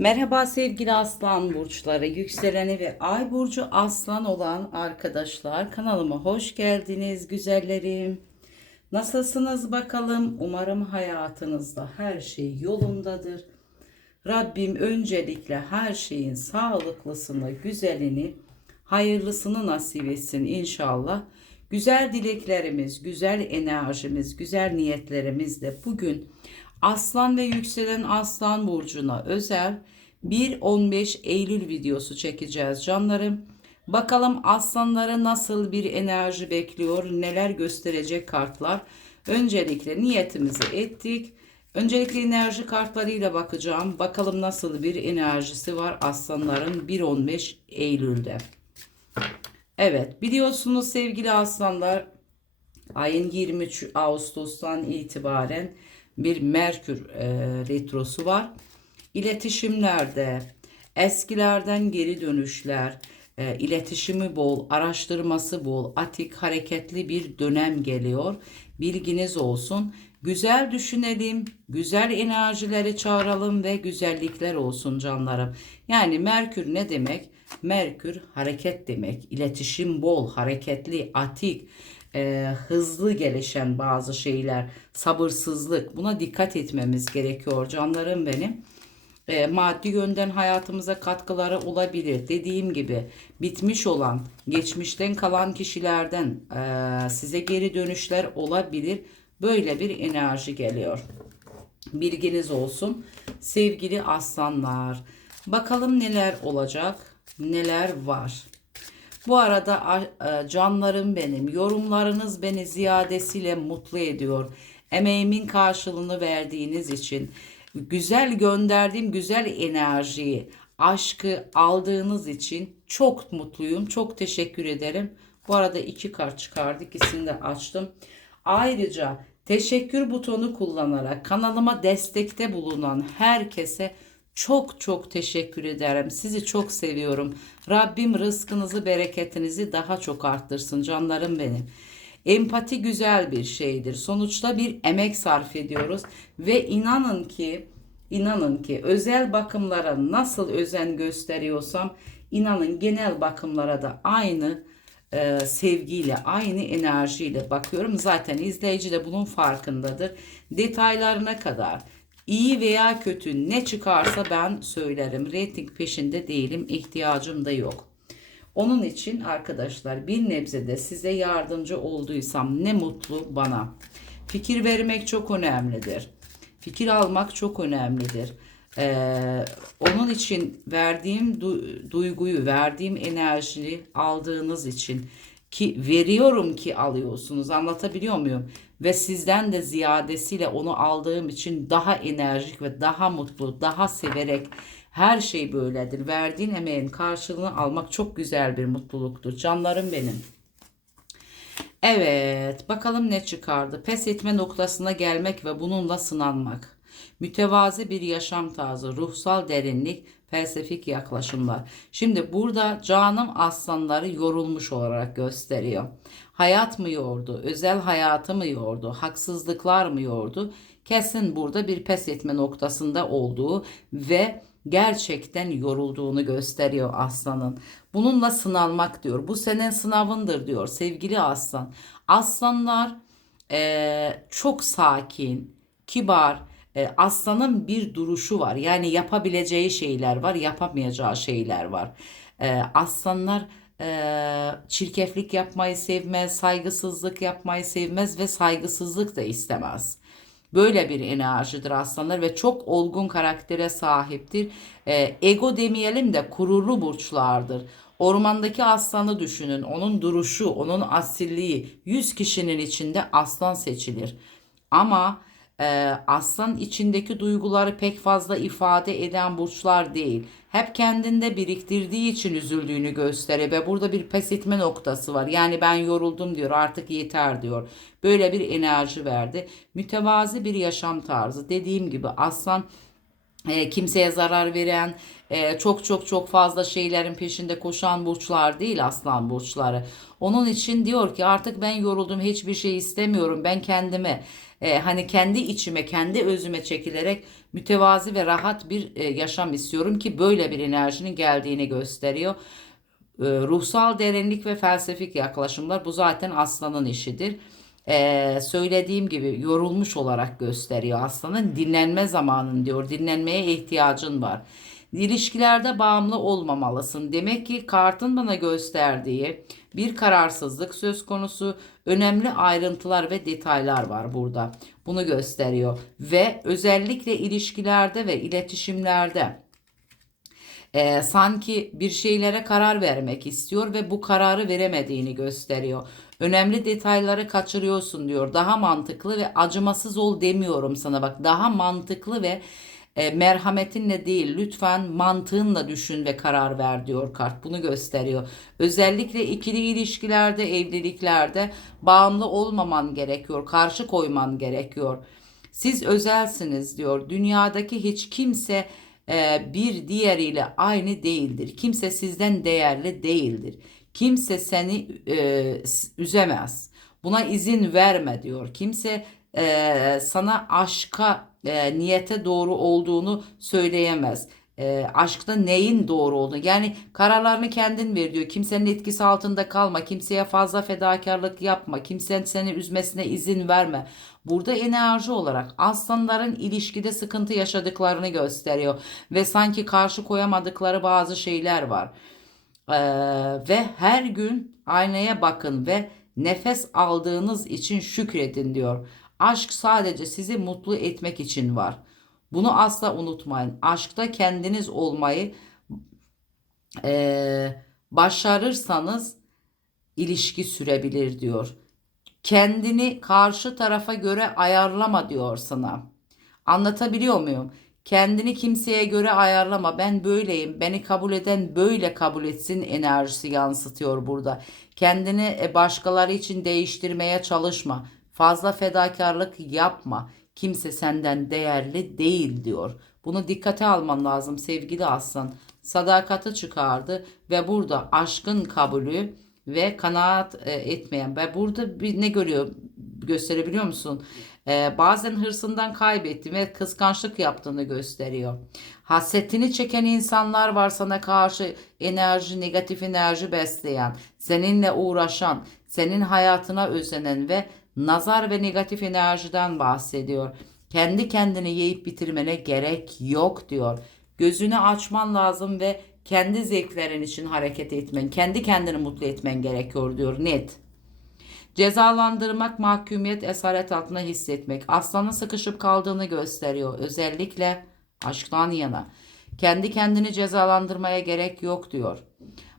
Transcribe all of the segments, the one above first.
Merhaba sevgili aslan burçları, yükseleni ve ay burcu aslan olan arkadaşlar. Kanalıma hoş geldiniz güzellerim. Nasılsınız bakalım? Umarım hayatınızda her şey yolundadır. Rabbim öncelikle her şeyin sağlıklısını, güzelini, hayırlısını nasip etsin inşallah. Güzel dileklerimiz, güzel enerjimiz, güzel niyetlerimiz de bugün Aslan ve yükselen Aslan burcuna özel 1-15 Eylül videosu çekeceğiz canlarım. Bakalım aslanlara nasıl bir enerji bekliyor, neler gösterecek kartlar. Öncelikle niyetimizi ettik. Öncelikle enerji kartlarıyla bakacağım. Bakalım nasıl bir enerjisi var aslanların 1-15 Eylül'de. Evet biliyorsunuz sevgili aslanlar ayın 23 Ağustos'tan itibaren bir Merkür e, retrosu var. İletişimlerde eskilerden geri dönüşler, e, iletişimi bol, araştırması bol, atik, hareketli bir dönem geliyor. Bilginiz olsun. Güzel düşünelim, güzel enerjileri çağıralım ve güzellikler olsun canlarım. Yani Merkür ne demek? Merkür hareket demek. İletişim bol, hareketli, atik, e, hızlı gelişen bazı şeyler, sabırsızlık. Buna dikkat etmemiz gerekiyor canlarım benim. E, maddi yönden hayatımıza katkıları olabilir. Dediğim gibi bitmiş olan, geçmişten kalan kişilerden e, size geri dönüşler olabilir. Böyle bir enerji geliyor. Bilginiz olsun. Sevgili aslanlar. Bakalım neler olacak, neler var. Bu arada e, canlarım benim, yorumlarınız beni ziyadesiyle mutlu ediyor. Emeğimin karşılığını verdiğiniz için, güzel gönderdiğim güzel enerjiyi, aşkı aldığınız için çok mutluyum. Çok teşekkür ederim. Bu arada iki kart çıkardık. İkisini de açtım. Ayrıca teşekkür butonu kullanarak kanalıma destekte bulunan herkese çok çok teşekkür ederim. Sizi çok seviyorum. Rabbim rızkınızı, bereketinizi daha çok arttırsın canlarım benim. Empati güzel bir şeydir. Sonuçta bir emek sarf ediyoruz ve inanın ki inanın ki özel bakımlara nasıl özen gösteriyorsam inanın genel bakımlara da aynı e, sevgiyle, aynı enerjiyle bakıyorum. Zaten izleyici de bunun farkındadır. Detaylarına kadar İyi veya kötü ne çıkarsa ben söylerim. Rating peşinde değilim. ihtiyacım da yok. Onun için arkadaşlar bir nebzede size yardımcı olduysam ne mutlu bana. Fikir vermek çok önemlidir. Fikir almak çok önemlidir. Ee, onun için verdiğim du- duyguyu, verdiğim enerjiyi aldığınız için ki veriyorum ki alıyorsunuz. Anlatabiliyor muyum? Ve sizden de ziyadesiyle onu aldığım için daha enerjik ve daha mutlu, daha severek her şey böyledir. Verdiğin emeğin karşılığını almak çok güzel bir mutluluktur. Canlarım benim. Evet, bakalım ne çıkardı. Pes etme noktasına gelmek ve bununla sınanmak. Mütevazi bir yaşam tarzı, ruhsal derinlik, felsefik yaklaşımlar. Şimdi burada canım aslanları yorulmuş olarak gösteriyor. Hayat mı yordu, özel hayatı mı yordu, haksızlıklar mı yordu? Kesin burada bir pes etme noktasında olduğu ve gerçekten yorulduğunu gösteriyor aslanın. Bununla sınanmak diyor. Bu senin sınavındır diyor sevgili aslan. Aslanlar e, çok sakin, kibar, e, aslanın bir duruşu var. Yani yapabileceği şeyler var, yapamayacağı şeyler var. E, aslanlar e, çirkeflik yapmayı sevmez, saygısızlık yapmayı sevmez ve saygısızlık da istemez. Böyle bir enerjidir aslanlar ve çok olgun karaktere sahiptir. E, ego demeyelim de gururlu burçlardır. Ormandaki aslanı düşünün. Onun duruşu, onun asilliği. 100 kişinin içinde aslan seçilir. Ama e, aslan içindeki duyguları pek fazla ifade eden burçlar değil. Hep kendinde biriktirdiği için üzüldüğünü gösteriyor ve burada bir pes etme noktası var. Yani ben yoruldum diyor artık yeter diyor. Böyle bir enerji verdi. Mütevazi bir yaşam tarzı. Dediğim gibi aslan e, kimseye zarar veren, e, çok çok çok fazla şeylerin peşinde koşan burçlar değil aslan burçları. Onun için diyor ki artık ben yoruldum hiçbir şey istemiyorum ben kendime e, hani kendi içime, kendi özüme çekilerek mütevazi ve rahat bir e, yaşam istiyorum ki böyle bir enerjinin geldiğini gösteriyor. E, ruhsal derinlik ve felsefik yaklaşımlar bu zaten aslanın işidir. E, söylediğim gibi yorulmuş olarak gösteriyor aslanın dinlenme zamanın diyor dinlenmeye ihtiyacın var. İlişkilerde bağımlı olmamalısın. Demek ki kartın bana gösterdiği bir kararsızlık söz konusu. Önemli ayrıntılar ve detaylar var burada. Bunu gösteriyor. Ve özellikle ilişkilerde ve iletişimlerde e, sanki bir şeylere karar vermek istiyor ve bu kararı veremediğini gösteriyor. Önemli detayları kaçırıyorsun diyor. Daha mantıklı ve acımasız ol demiyorum sana bak. Daha mantıklı ve e, merhametinle değil lütfen mantığınla düşün ve karar ver diyor kart. Bunu gösteriyor. Özellikle ikili ilişkilerde, evliliklerde bağımlı olmaman gerekiyor. Karşı koyman gerekiyor. Siz özelsiniz diyor. Dünyadaki hiç kimse e, bir diğeriyle aynı değildir. Kimse sizden değerli değildir. Kimse seni e, üzemez. Buna izin verme diyor. Kimse e, sana aşka e, niyete doğru olduğunu söyleyemez. E, aşkta neyin doğru olduğunu yani kararlarını kendin ver diyor. Kimsenin etkisi altında kalma. Kimseye fazla fedakarlık yapma. Kimsenin seni üzmesine izin verme. Burada enerji olarak aslanların ilişkide sıkıntı yaşadıklarını gösteriyor ve sanki karşı koyamadıkları bazı şeyler var. Ee, ve her gün aynaya bakın ve nefes aldığınız için şükredin diyor. Aşk sadece sizi mutlu etmek için var. Bunu asla unutmayın. Aşkta kendiniz olmayı e, başarırsanız ilişki sürebilir diyor. Kendini karşı tarafa göre ayarlama diyor sana. Anlatabiliyor muyum? Kendini kimseye göre ayarlama. Ben böyleyim. Beni kabul eden böyle kabul etsin enerjisi yansıtıyor burada. Kendini e, başkaları için değiştirmeye çalışma. Fazla fedakarlık yapma. Kimse senden değerli değil diyor. Bunu dikkate alman lazım sevgili aslan. Sadakati çıkardı ve burada aşkın kabulü ve kanaat e, etmeyen ve burada bir ne görüyor gösterebiliyor musun? Ee, bazen hırsından kaybettiğini ve kıskançlık yaptığını gösteriyor. Hasretini çeken insanlar var sana karşı enerji, negatif enerji besleyen, seninle uğraşan, senin hayatına özenen ve nazar ve negatif enerjiden bahsediyor. Kendi kendini yiyip bitirmene gerek yok diyor. Gözünü açman lazım ve kendi zevklerin için hareket etmen, kendi kendini mutlu etmen gerekiyor diyor net. Cezalandırmak, mahkumiyet, esaret altında hissetmek. Aslanın sıkışıp kaldığını gösteriyor. Özellikle aşktan yana. Kendi kendini cezalandırmaya gerek yok diyor.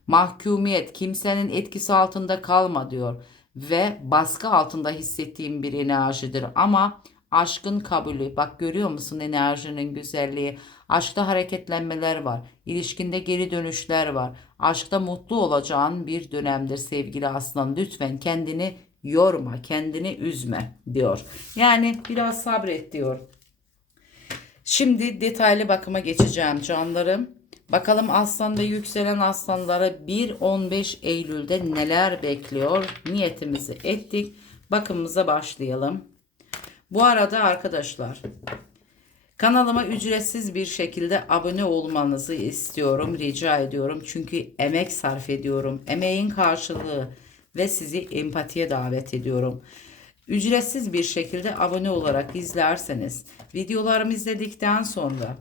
Mahkumiyet, kimsenin etkisi altında kalma diyor. Ve baskı altında hissettiğim bir enerjidir. Ama aşkın kabulü, bak görüyor musun enerjinin güzelliği? Aşkta hareketlenmeler var. İlişkinde geri dönüşler var. Aşkta mutlu olacağın bir dönemdir sevgili aslan. Lütfen kendini yorma, kendini üzme diyor. Yani biraz sabret diyor. Şimdi detaylı bakıma geçeceğim canlarım. Bakalım aslan ve yükselen aslanlara 1-15 Eylül'de neler bekliyor? Niyetimizi ettik. Bakımımıza başlayalım. Bu arada arkadaşlar kanalıma ücretsiz bir şekilde abone olmanızı istiyorum, rica ediyorum. Çünkü emek sarf ediyorum. Emeğin karşılığı ve sizi empatiye davet ediyorum. Ücretsiz bir şekilde abone olarak izlerseniz videolarımı izledikten sonra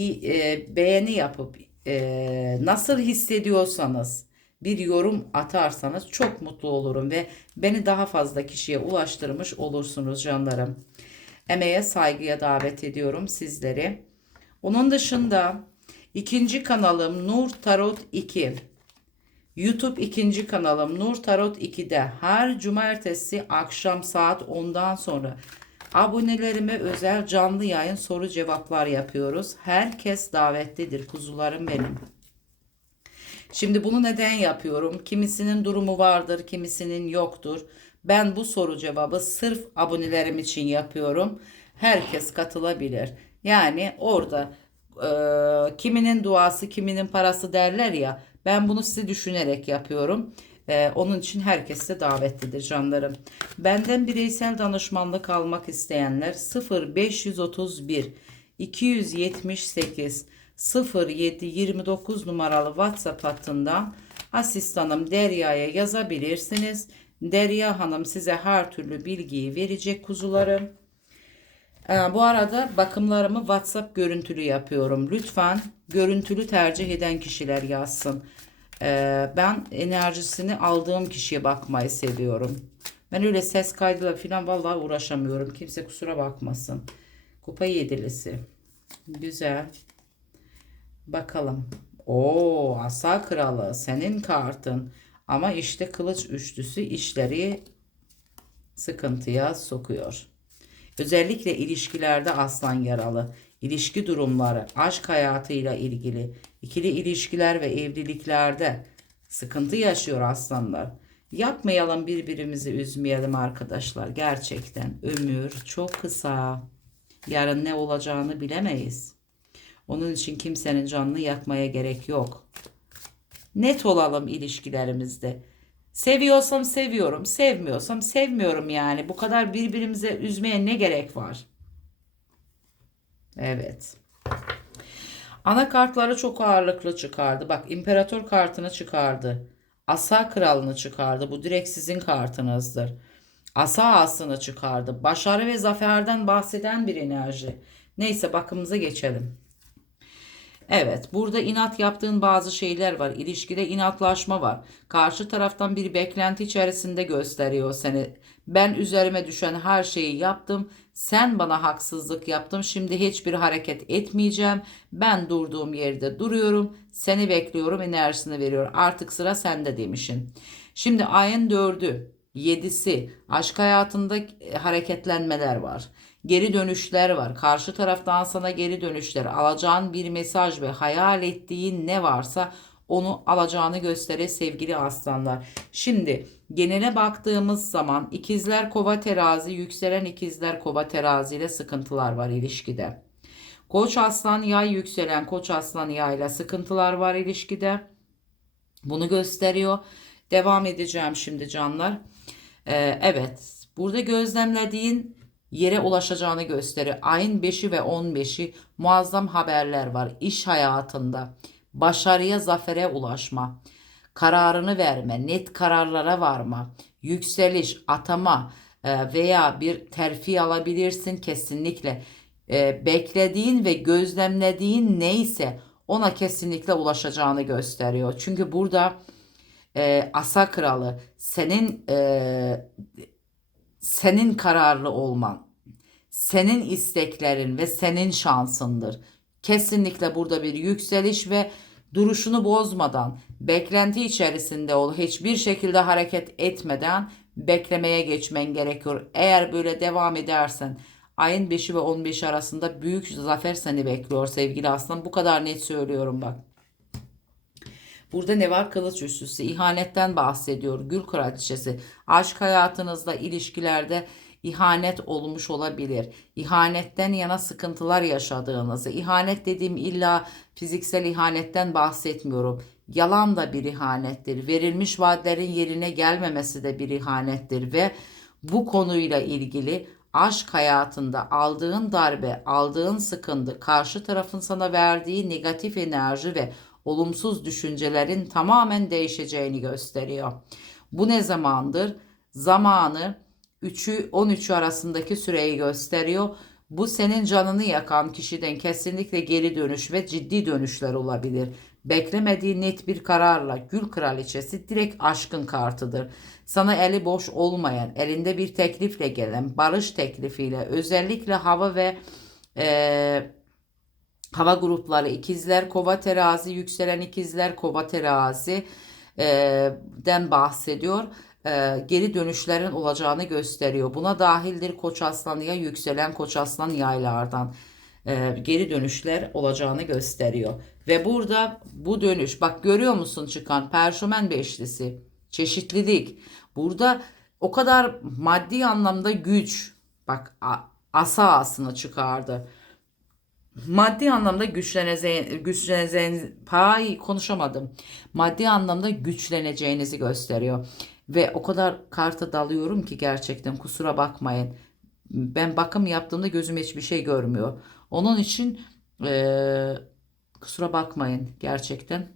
e, beğeni yapıp e, nasıl hissediyorsanız bir yorum atarsanız çok mutlu olurum ve beni daha fazla kişiye ulaştırmış olursunuz canlarım. Emeğe saygıya davet ediyorum sizleri. Onun dışında ikinci kanalım Nur Tarot 2. YouTube ikinci kanalım Nur Tarot 2'de her cumartesi akşam saat 10'dan sonra abonelerime özel canlı yayın soru cevaplar yapıyoruz. Herkes davetlidir kuzularım benim. Şimdi bunu neden yapıyorum? Kimisinin durumu vardır, kimisinin yoktur. Ben bu soru cevabı sırf abonelerim için yapıyorum. Herkes katılabilir. Yani orada e, kiminin duası, kiminin parası derler ya. Ben bunu size düşünerek yapıyorum. Ee, onun için herkes de davetlidir canlarım. Benden bireysel danışmanlık almak isteyenler 0531 278 0729 numaralı WhatsApp hattından asistanım Derya'ya yazabilirsiniz. Derya Hanım size her türlü bilgiyi verecek kuzularım. Ee, bu arada bakımlarımı WhatsApp görüntülü yapıyorum. Lütfen görüntülü tercih eden kişiler yazsın. Ee, ben enerjisini aldığım kişiye bakmayı seviyorum. Ben öyle ses kaydıyla falan vallahi uğraşamıyorum. Kimse kusura bakmasın. Kupa yedilisi. Güzel. Bakalım. Oo, asa kralı senin kartın. Ama işte kılıç üçlüsü işleri sıkıntıya sokuyor. Özellikle ilişkilerde aslan yaralı. İlişki durumları, aşk hayatıyla ilgili, ikili ilişkiler ve evliliklerde sıkıntı yaşıyor aslanlar. Yapmayalım birbirimizi üzmeyelim arkadaşlar. Gerçekten ömür çok kısa. Yarın ne olacağını bilemeyiz. Onun için kimsenin canını yakmaya gerek yok. Net olalım ilişkilerimizde. Seviyorsam seviyorum, sevmiyorsam sevmiyorum yani. Bu kadar birbirimize üzmeye ne gerek var? Evet. Ana kartları çok ağırlıklı çıkardı. Bak imparator kartını çıkardı. Asa kralını çıkardı. Bu direkt sizin kartınızdır. Asa asını çıkardı. Başarı ve zaferden bahseden bir enerji. Neyse bakımıza geçelim. Evet, burada inat yaptığın bazı şeyler var. İlişkide inatlaşma var. Karşı taraftan bir beklenti içerisinde gösteriyor seni. Ben üzerime düşen her şeyi yaptım. Sen bana haksızlık yaptın. Şimdi hiçbir hareket etmeyeceğim. Ben durduğum yerde duruyorum. Seni bekliyorum enerjisini veriyor. Artık sıra sende demişin. Şimdi ayın dördü, yedisi aşk hayatında hareketlenmeler var. Geri dönüşler var. Karşı taraftan sana geri dönüşler. Alacağın bir mesaj ve hayal ettiğin ne varsa onu alacağını gösterir sevgili aslanlar. Şimdi genele baktığımız zaman ikizler kova terazi, yükselen ikizler kova terazi ile sıkıntılar var ilişkide. Koç aslan yay yükselen koç aslan yay ile sıkıntılar var ilişkide. Bunu gösteriyor. Devam edeceğim şimdi canlar. Ee, evet burada gözlemlediğin yere ulaşacağını gösterir. Ayın 5'i ve 15'i muazzam haberler var. İş hayatında başarıya, zafere ulaşma, kararını verme, net kararlara varma, yükseliş, atama e, veya bir terfi alabilirsin kesinlikle. E, beklediğin ve gözlemlediğin neyse ona kesinlikle ulaşacağını gösteriyor. Çünkü burada e, asa kralı senin senin kararlı olman, senin isteklerin ve senin şansındır. Kesinlikle burada bir yükseliş ve duruşunu bozmadan, beklenti içerisinde ol, hiçbir şekilde hareket etmeden beklemeye geçmen gerekiyor. Eğer böyle devam edersen ayın 5'i ve 15 arasında büyük zafer seni bekliyor sevgili aslan. Bu kadar net söylüyorum bak. Burada ne var? Kılıç üçlüsü. İhanetten bahsediyor. Gül kraliçesi. Aşk hayatınızda, ilişkilerde ihanet olmuş olabilir. İhanetten yana sıkıntılar yaşadığınızı. İhanet dediğim illa fiziksel ihanetten bahsetmiyorum. Yalan da bir ihanettir. Verilmiş vaatlerin yerine gelmemesi de bir ihanettir ve bu konuyla ilgili aşk hayatında aldığın darbe, aldığın sıkıntı, karşı tarafın sana verdiği negatif enerji ve olumsuz düşüncelerin tamamen değişeceğini gösteriyor. Bu ne zamandır? Zamanı 3'ü 13 arasındaki süreyi gösteriyor. Bu senin canını yakan kişiden kesinlikle geri dönüş ve ciddi dönüşler olabilir. Beklemediği net bir kararla Gül Kraliçesi direkt aşkın kartıdır. Sana eli boş olmayan, elinde bir teklifle gelen, barış teklifiyle özellikle hava ve e, hava grupları ikizler, kova terazi, yükselen ikizler, kova terazi e, den bahsediyor e, geri dönüşlerin olacağını gösteriyor. Buna dahildir Koç Aslanı'ya yükselen Koç Aslan yaylardan e, geri dönüşler olacağını gösteriyor. Ve burada bu dönüş bak görüyor musun çıkan perşömen beşlisi çeşitlilik. Burada o kadar maddi anlamda güç bak asa çıkardı. Maddi anlamda güçleneceğiniz, güçleneceğiniz, pay konuşamadım. Maddi anlamda güçleneceğinizi gösteriyor. Ve o kadar karta dalıyorum ki gerçekten kusura bakmayın. Ben bakım yaptığımda gözüm hiçbir şey görmüyor. Onun için eee, kusura bakmayın gerçekten.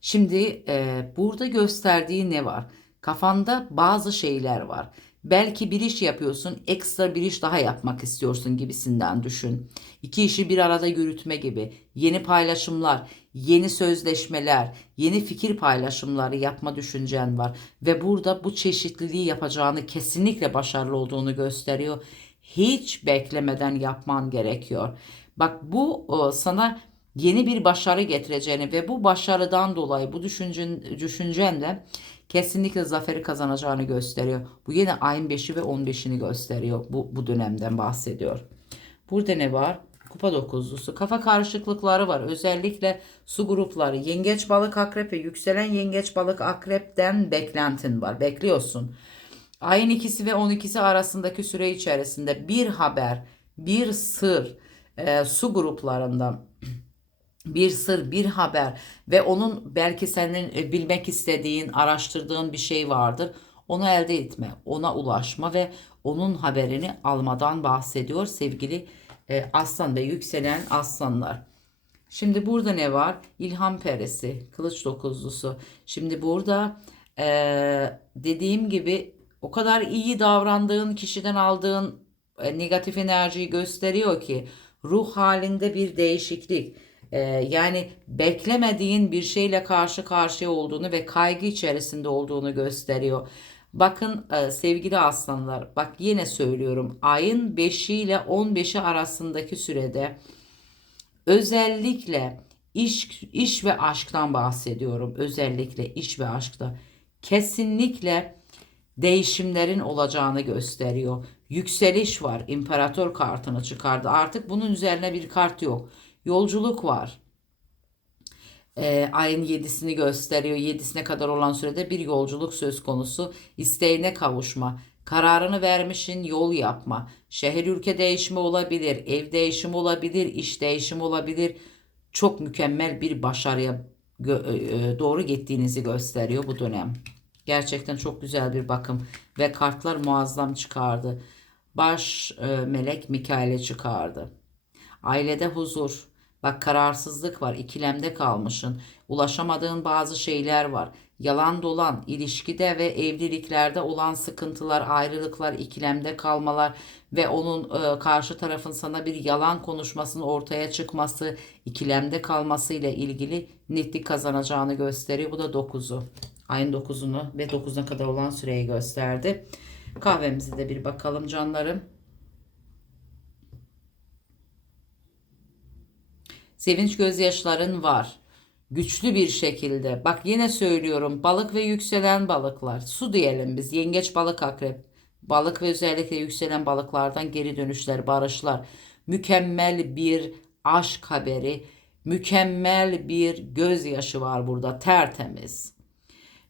Şimdi e, burada gösterdiği ne var? Kafanda bazı şeyler var. Belki bir iş yapıyorsun, ekstra bir iş daha yapmak istiyorsun gibisinden düşün. İki işi bir arada yürütme gibi. Yeni paylaşımlar, yeni sözleşmeler, yeni fikir paylaşımları yapma düşüncen var. Ve burada bu çeşitliliği yapacağını kesinlikle başarılı olduğunu gösteriyor. Hiç beklemeden yapman gerekiyor. Bak bu e, sana yeni bir başarı getireceğini ve bu başarıdan dolayı bu düşüncen, düşüncenle kesinlikle zaferi kazanacağını gösteriyor. Bu yine ayın 5'i ve 15'ini gösteriyor. Bu, bu dönemden bahsediyor. Burada ne var? Kupa dokuzlusu. Kafa karışıklıkları var. Özellikle su grupları. Yengeç balık akrep ve yükselen yengeç balık akrepten beklentin var. Bekliyorsun. Ayın ikisi ve 12'si arasındaki süre içerisinde bir haber, bir sır, e, su gruplarından bir sır, bir haber ve onun belki senin e, bilmek istediğin, araştırdığın bir şey vardır. Onu elde etme, ona ulaşma ve onun haberini almadan bahsediyor sevgili e, aslan ve yükselen aslanlar. Şimdi burada ne var? İlham peresi, kılıç dokuzlusu. Şimdi burada e, dediğim gibi o kadar iyi davrandığın kişiden aldığın e, negatif enerjiyi gösteriyor ki ruh halinde bir değişiklik. E, yani beklemediğin bir şeyle karşı karşıya olduğunu ve kaygı içerisinde olduğunu gösteriyor. Bakın e, sevgili aslanlar, bak yine söylüyorum. Ayın 5'i ile 15'i arasındaki sürede özellikle iş iş ve aşktan bahsediyorum. Özellikle iş ve aşkta kesinlikle değişimlerin olacağını gösteriyor. Yükseliş var. İmparator kartını çıkardı. Artık bunun üzerine bir kart yok. Yolculuk var. Ee, ayın 7'sini gösteriyor. 7'sine kadar olan sürede bir yolculuk söz konusu. İsteğine kavuşma. Kararını vermişin yol yapma. Şehir ülke değişimi olabilir. Ev değişimi olabilir. iş değişimi olabilir. Çok mükemmel bir başarıya gö- e, doğru gittiğinizi gösteriyor bu dönem. Gerçekten çok güzel bir bakım ve kartlar muazzam çıkardı. Baş e, melek Mikail'e çıkardı. Ailede huzur. Bak kararsızlık var, ikilemde kalmışsın. Ulaşamadığın bazı şeyler var. Yalan dolan, ilişkide ve evliliklerde olan sıkıntılar, ayrılıklar, ikilemde kalmalar ve onun e, karşı tarafın sana bir yalan konuşmasının ortaya çıkması, ikilemde kalması ile ilgili netlik kazanacağını gösteriyor. Bu da 9'u. Ayın 9'unu ve 9'una kadar olan süreyi gösterdi. Kahvemize de bir bakalım canlarım. Sevinç gözyaşların var. Güçlü bir şekilde. Bak yine söylüyorum. Balık ve yükselen balıklar. Su diyelim biz. Yengeç balık akrep. Balık ve özellikle yükselen balıklardan geri dönüşler, barışlar. Mükemmel bir aşk haberi. Mükemmel bir gözyaşı var burada. Tertemiz.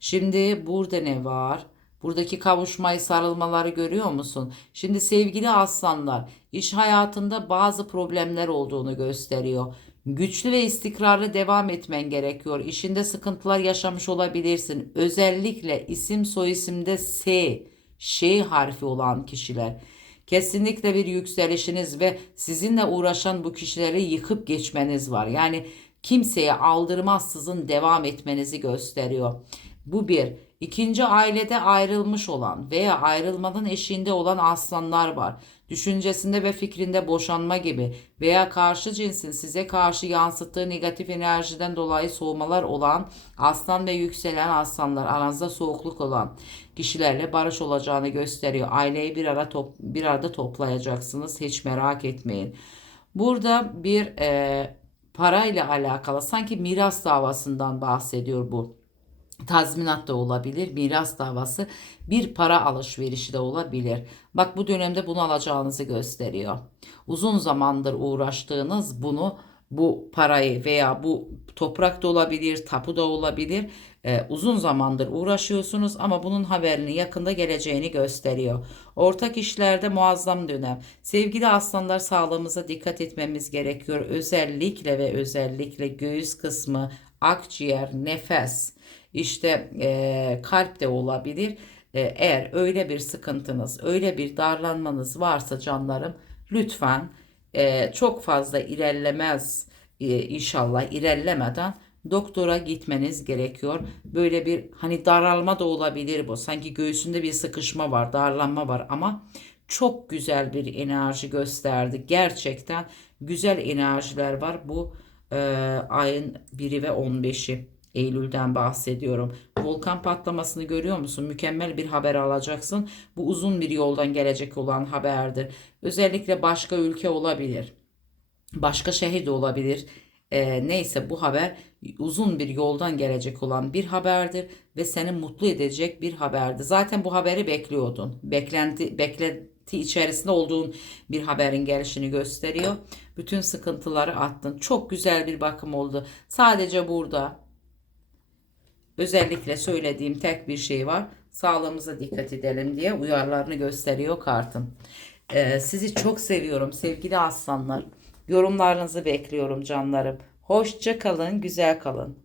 Şimdi burada ne var? Buradaki kavuşmayı sarılmaları görüyor musun? Şimdi sevgili aslanlar, iş hayatında bazı problemler olduğunu gösteriyor. Güçlü ve istikrarlı devam etmen gerekiyor. İşinde sıkıntılar yaşamış olabilirsin. Özellikle isim soyisimde S, Ş harfi olan kişiler. Kesinlikle bir yükselişiniz ve sizinle uğraşan bu kişileri yıkıp geçmeniz var. Yani kimseye aldırmazsızın devam etmenizi gösteriyor. Bu bir. İkinci ailede ayrılmış olan veya ayrılmanın eşiğinde olan aslanlar var. Düşüncesinde ve fikrinde boşanma gibi veya karşı cinsin size karşı yansıttığı negatif enerjiden dolayı soğumalar olan aslan ve yükselen aslanlar aranızda soğukluk olan kişilerle barış olacağını gösteriyor. Aileyi bir ara top, bir arada toplayacaksınız. Hiç merak etmeyin. Burada bir e, parayla alakalı sanki miras davasından bahsediyor bu tazminat da olabilir, miras davası, bir para alışverişi de olabilir. Bak bu dönemde bunu alacağınızı gösteriyor. Uzun zamandır uğraştığınız bunu bu parayı veya bu toprak da olabilir, tapu da olabilir. Ee, uzun zamandır uğraşıyorsunuz ama bunun haberinin yakında geleceğini gösteriyor. Ortak işlerde muazzam dönem. Sevgili aslanlar sağlığımıza dikkat etmemiz gerekiyor. Özellikle ve özellikle göğüs kısmı, akciğer, nefes, işte e, kalp de olabilir. E, eğer öyle bir sıkıntınız, öyle bir darlanmanız varsa canlarım lütfen e, çok fazla ilerlemez e, inşallah ilerlemeden doktora gitmeniz gerekiyor. Böyle bir hani daralma da olabilir bu. Sanki göğsünde bir sıkışma var, darlanma var ama çok güzel bir enerji gösterdi. Gerçekten güzel enerjiler var bu e, ayın 1'i ve 15'i. Eylül'den bahsediyorum. Volkan patlamasını görüyor musun? Mükemmel bir haber alacaksın. Bu uzun bir yoldan gelecek olan haberdir. Özellikle başka ülke olabilir. Başka şehir de olabilir. Ee, neyse bu haber uzun bir yoldan gelecek olan bir haberdir ve seni mutlu edecek bir haberdi. Zaten bu haberi bekliyordun. Beklenti beklenti içerisinde olduğun bir haberin gelişini gösteriyor. Bütün sıkıntıları attın. Çok güzel bir bakım oldu. Sadece burada özellikle söylediğim tek bir şey var. Sağlığımıza dikkat edelim diye uyarılarını gösteriyor kartın. Ee, sizi çok seviyorum sevgili aslanlar. Yorumlarınızı bekliyorum canlarım. Hoşça kalın, güzel kalın.